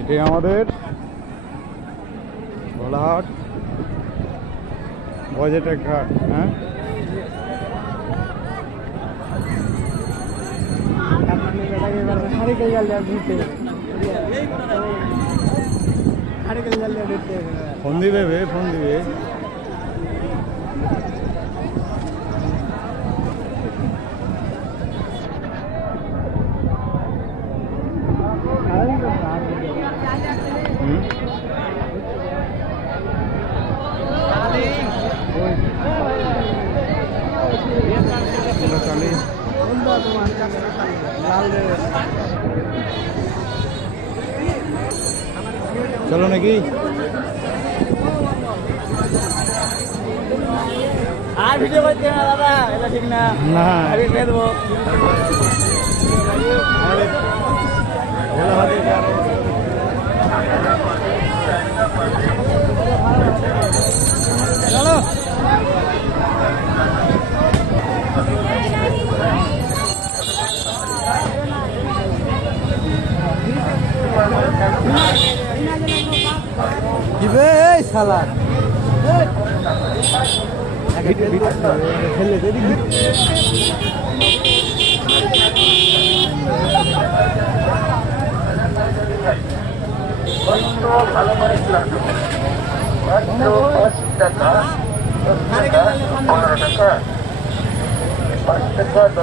এটাই আমাদের ভোলাহাট বাজেটের ঘাট। হ্যাঁ, ফোন দিবে বে, ফোন দিবে। চলো নাকি আর ভিডিও করতে না দাদা, এটা ঠিক না। না আমি খেয়ে দেবো। চলো দিবে এই শালা ফেলে দে দিবি। ভালো করে 5 টাকা 15 টাকা 5 টাকা 10 টাকা